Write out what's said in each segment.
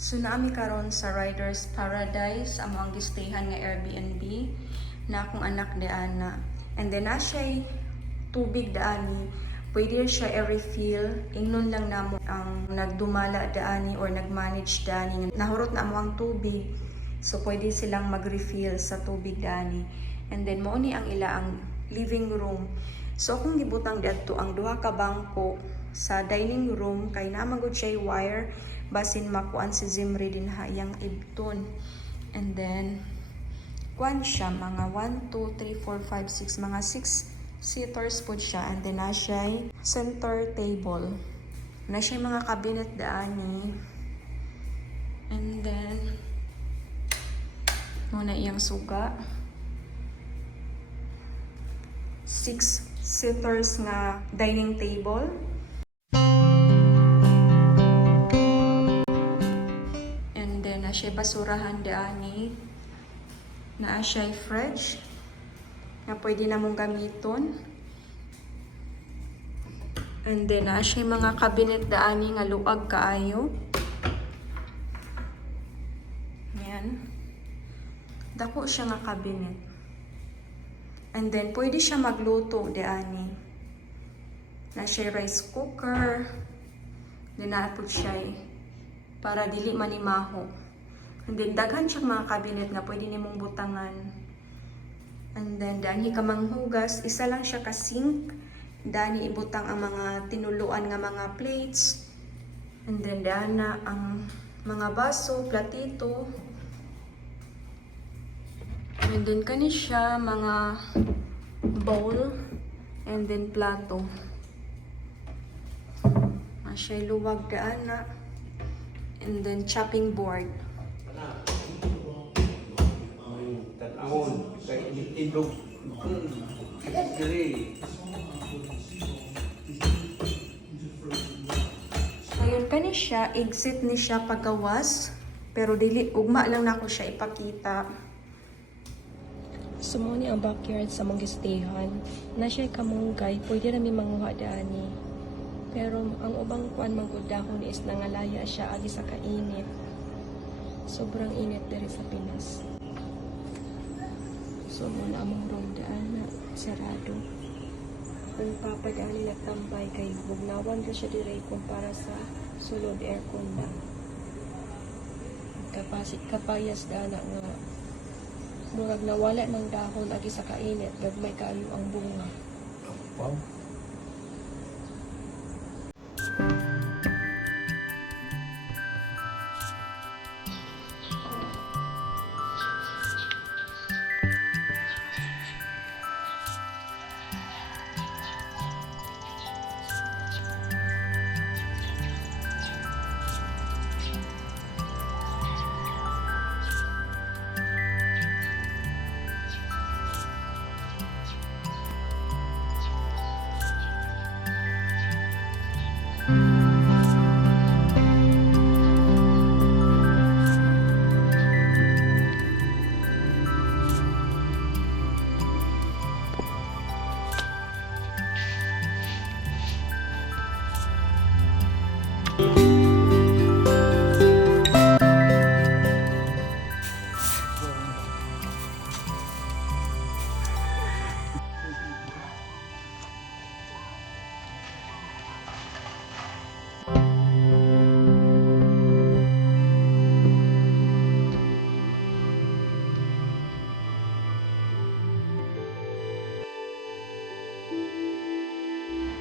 So naami karon sa Riders Paradise amo ang gistayhan nga Airbnb na akong anak deana. And then na siya tubig daani. Pwede siya i-refill. Ingnon lang namo ang nagdumala daani or nag-manage daani. Nahurot na mo ang tubig. So pwede silang mag-refill sa tubig daani. And then mao ni ang ila ang living room. So kung gibutang dadto ang duha ka bangko sa dining room kay namagod siya wire basin makuan si Zimri din hayang ibton. And then kuan siya mga 1 2 3 4 5 6 mga 6 seaters po siya. And then na siya center table. Na siya mga cabinet daani. And then muna iyang suga. 6 seaters na dining table. And then na siya basurahan daani. Na siya fridge na pwede na mong gamiton. And then na siya mga cabinet daani nga luag kaayo. Yan. Dako siya nga cabinet. And then pwede siya magluto daani. Na siya rice cooker. Then naapod siya para dili manimaho. And then daghan siya mga cabinet nga pwede nimong butangan. And then dani ka manghugas, isa lang siya ka sink. Dani ibutang ang mga tinuluan nga mga plates. And then dana ang mga baso, platito. And then kani siya mga bowl and then plato. Siya luwag kaana. And then chopping board. Tanawon kay itindog. Dili. Ayun kani siya, exit ni siya paggawas, pero dili ugma lang nako siya ipakita. So mo ni ang backyard sa mong gistayhan. Na siya kamunggay, pwede ra mi manguha daani. Pero ang ubang kuan manggudahon is nangalaya siya agi sa kainit. Sobrang init diri sa Pinas. So mo na among room daan na sarado. Kung papadaan nagtambay kay bugnawan ka siya dire kumpara sa sulod aircon na. Kapayas daan nga murag nawala ng dahon agi sa kainit gagmay kaayo ang bunga. Wow.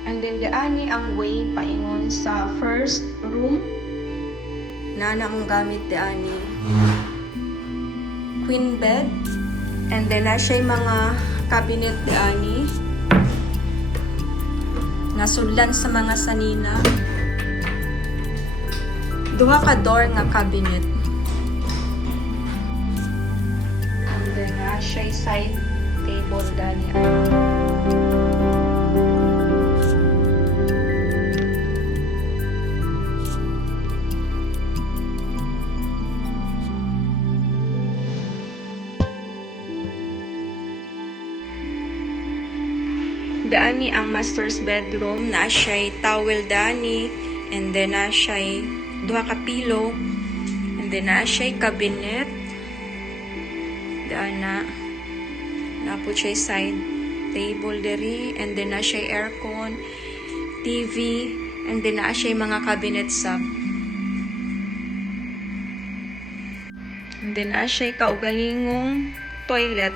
And then daani ang way paingon sa first room. Nana mong gamit daani. Queen bed. And then na siya mga cabinet daani. Nasudlan sa mga sanina. Duha ka door nga cabinet. And then na siya side table daani. Daani ang master's bedroom na siya'y towel daani and then na siya'y duha ka pillow And then na siya cabinet. Daan na po siya side table diri. And then na siya aircon, TV, and then na siya mga cabinet sub. And then na siya kaugalingong toilet.